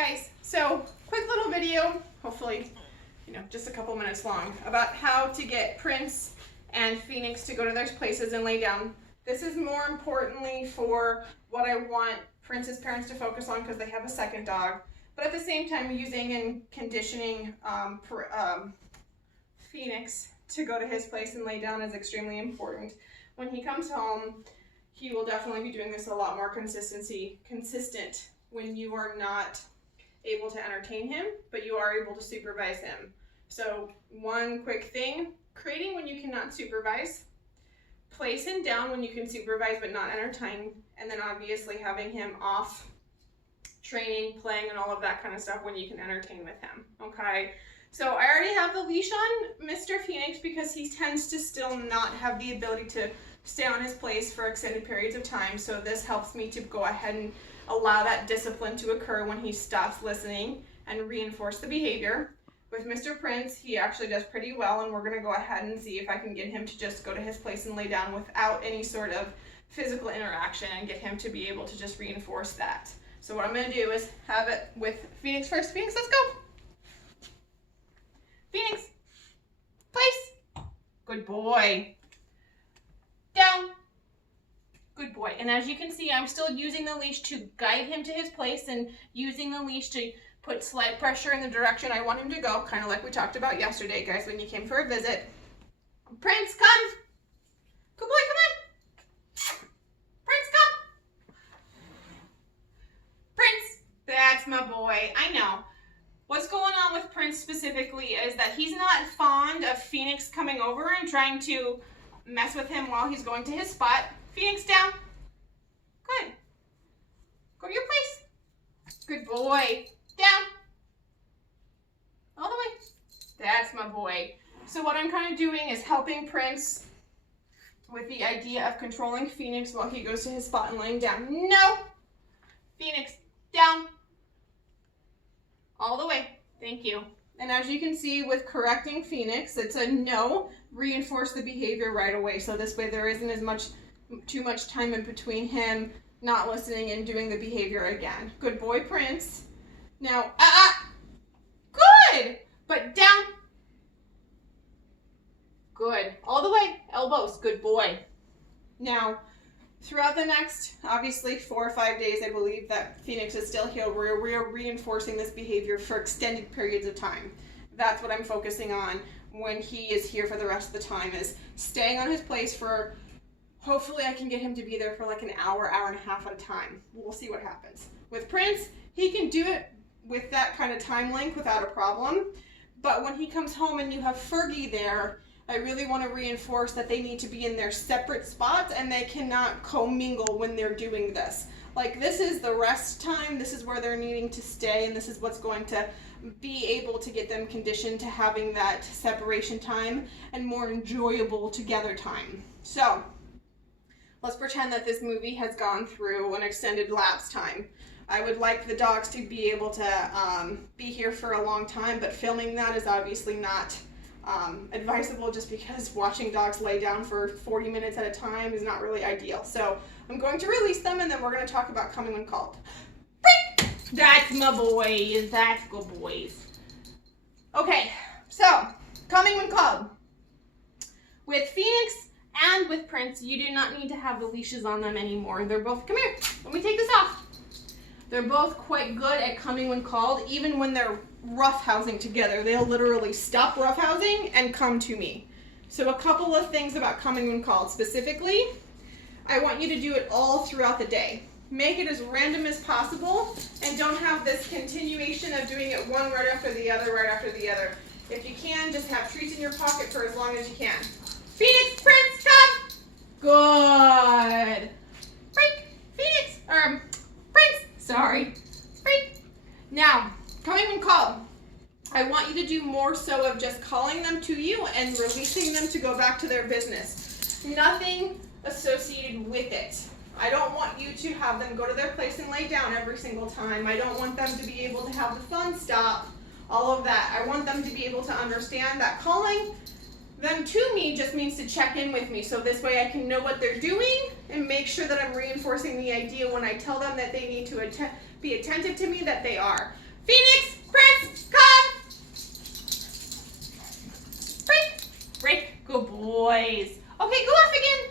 guys, so quick little video, hopefully, just a couple minutes long, about how to get Prince and Phoenix to go to their places and lay down. This is more importantly for what I want Prince's parents to focus on because they have a second dog, but at the same time using and conditioning Phoenix to go to his place and lay down is extremely important. When he comes home, he will definitely be doing this a lot more consistent when you are not able to entertain him, but you are able to supervise him. So one quick thing, creating when you cannot supervise, place him down when you can supervise but not entertain, and then obviously having him off training, playing, and all of that kind of stuff when you can entertain with him, okay? So I already have the leash on Mr. Phoenix because he tends to still not have the ability to stay on his place for extended periods of time, so this helps me to go ahead and allow that discipline to occur when he stops listening and reinforce the behavior. With Mr. Prince, he actually does pretty well, and we're going to go ahead and see if I can get him to just go to his place and lay down without any sort of physical interaction and get him to be able to just reinforce that. So what I'm going to do is have it with Phoenix first. Phoenix, let's go. Phoenix, place. Good boy. Down. Good boy. And as you can see, I'm still using the leash to guide him to his place and using the leash to put slight pressure in the direction I want him to go, kind of like we talked about yesterday, guys, when you came for a visit. Prince, come. Good boy, come on. Prince, come. Prince, that's my boy. I know. What's going on with Prince specifically is that he's not fond of Phoenix coming over and trying to mess with him while he's going to his spot. Phoenix, down. Good. Go to your place. Good boy. Down. All the way. That's my boy. So what I'm kind of doing is helping Prince with the idea of controlling Phoenix while he goes to his spot and laying down. No. Phoenix, down. All the way. Thank you. And as you can see with correcting Phoenix, it's a no. Reinforce the behavior right away. So this way there isn't too much time in between him not listening and doing the behavior again. Good boy, Prince. Now, good, but down. Good, all the way, elbows, good boy. Now, throughout the next, obviously 4 or 5 days, I believe that Phoenix is still here. We're reinforcing this behavior for extended periods of time. That's what I'm focusing on when he is here for the rest of the time, is staying on his place for, hopefully I can get him to be there for like an hour, hour and a half at a time. We'll see what happens. With Prince, he can do it with that kind of time length without a problem. But when he comes home and you have Fergie there, I really want to reinforce that they need to be in their separate spots and they cannot commingle when they're doing this. Like, this is the rest time, this is where they're needing to stay, and this is what's going to be able to get them conditioned to having that separation time and more enjoyable together time. So, let's pretend that this movie has gone through an extended lapse time. I would like the dogs to be able to be here for a long time, but filming that is obviously not advisable just because watching dogs lay down for 40 minutes at a time is not really ideal. So I'm going to release them and then we're going to talk about coming when called. Break! That's my boys. That's good boys. Okay, so coming when called. With Phoenix and with Prince, you do not need to have the leashes on them anymore. They're both, come here, let me take this off. They're both quite good at coming when called, even when they're roughhousing together. They'll literally stop roughhousing and come to me. So a couple of things about coming when called. Specifically, I want you to do it all throughout the day. Make it as random as possible and don't have this continuation of doing it one right after the other, right after the other. If you can, just have treats in your pocket for as long as you can. Phoenix, Prince, come! Good. Break. Phoenix, Prince, sorry. Break. Now, coming when called. I want you to do more so of just calling them to you and releasing them to go back to their business. Nothing associated with it. I don't want you to have them go to their place and lay down every single time. I don't want them to be able to have the fun stop, all of that. I want them to be able to understand that calling them to me just means to check in with me. So this way I can know what they're doing and make sure that I'm reinforcing the idea when I tell them that they need to be attentive to me, that they are. Phoenix, Prince, come. Break. Break. Good boys. Okay, go off again.